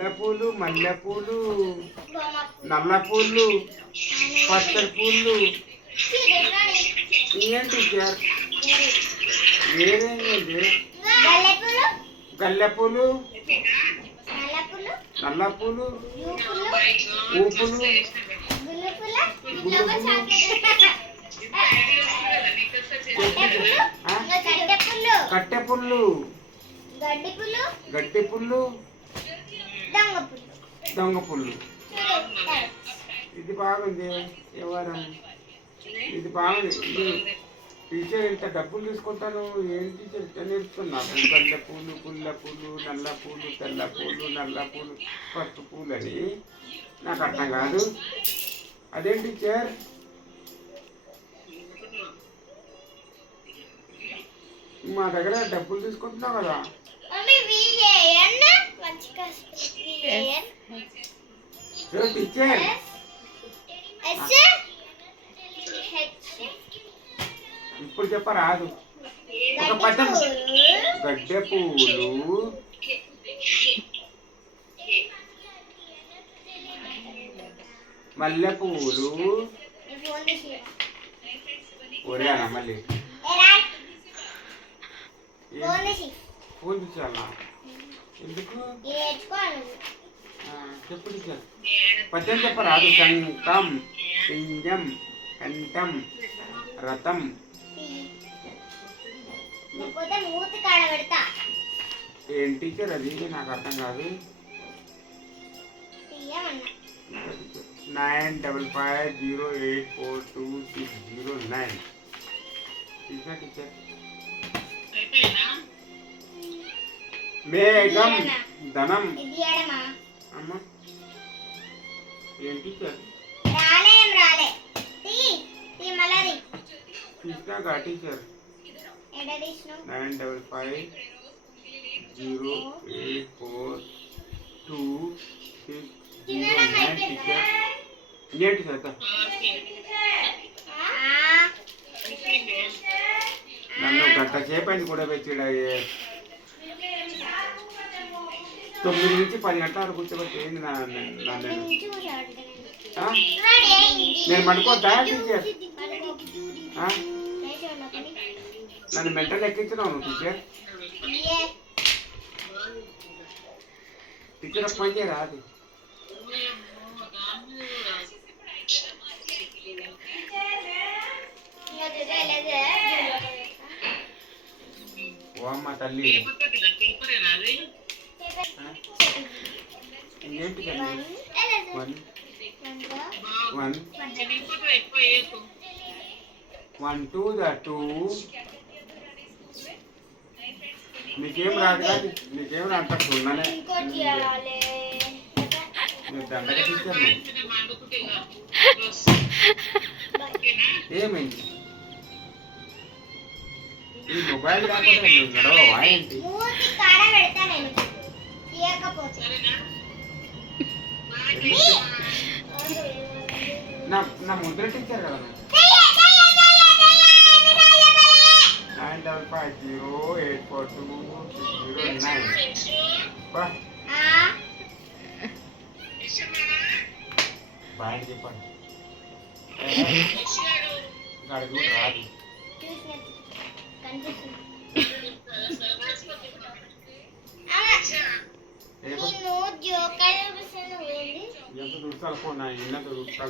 గులాబీ మల్లెపూలు, నల్ల పూలు, పచ్చడి పూలు. ఏం టీచర్? వేరేంటి? గల్లెపూలు, నల్ల పూలు, ఊపులు, కట్టె పుల్లు, గడ్డి పుల్లు, దొంగ పుల్లు. ఇది బాగుంది. ఎవరం ఇది బాగుంది. టీచర్ ఇంత డబ్బులు తీసుకుంటాను. ఏం టీచర్ ఇంత నేర్చుకున్నాను? గల్లె పూలు, పుల్ల పూలు, నల్ల పూలు, తెల్ల పూలు, నల్ల పూలు, పసుపు పూలు అని నాకు అర్థం కాదు. అదేం టీచర్? మా దగ్గర డబ్బులు తీసుకుంటున్నావు కదా. టీచర్ ఇప్పుడు చెప్పరాదు. ఒక పదం. గడ్డె పూలు, మల్లె పూలు. ఒరేనా మళ్ళీ ఫోన్ తీసుకోవాలా? ఎందుకు చెప్పు టీచర్. పద్యం చెప్పరాదు. శంఖం, పింజం, కంఠం, రథం. ఏం టీచర్ అది? నాకు అర్థం కాదు. 9550842609. టీచర్ మేఘం, ధనం. అమ్మ ఏం టీచర్? తీసినాక టీచర్ 9550842609. టీచర్ ఇంకేంటి సార్? నన్ను గంట సేపు అయింది కూడా పెట్టాడు. 9 నుంచి 10 గంటల వరకు కూర్చోబెట్టి నేను పడుకోద్దా టీచర్? నన్ను మెంటల్ ఎక్కించినావు టీచర్. టీచర్ ఒక పని చేయరాదు. ఓ అమ్మ తల్లి ఇంకేంటి? 1 2 నీకేం రాదు కాదు. నీకేం రాదు ఉన్నానే. దండగా టీచర్ ఏమైంది? ఈ మొబైల్ కాకుండా నడవవా ఏంటి? నా ముద్ర టీచర్ కదా. 9550842609. బాయ్ చెప్పండి. అడుగు రాదు. ఎంత దూసాలు పోనా? ఇన్న దూసాలు.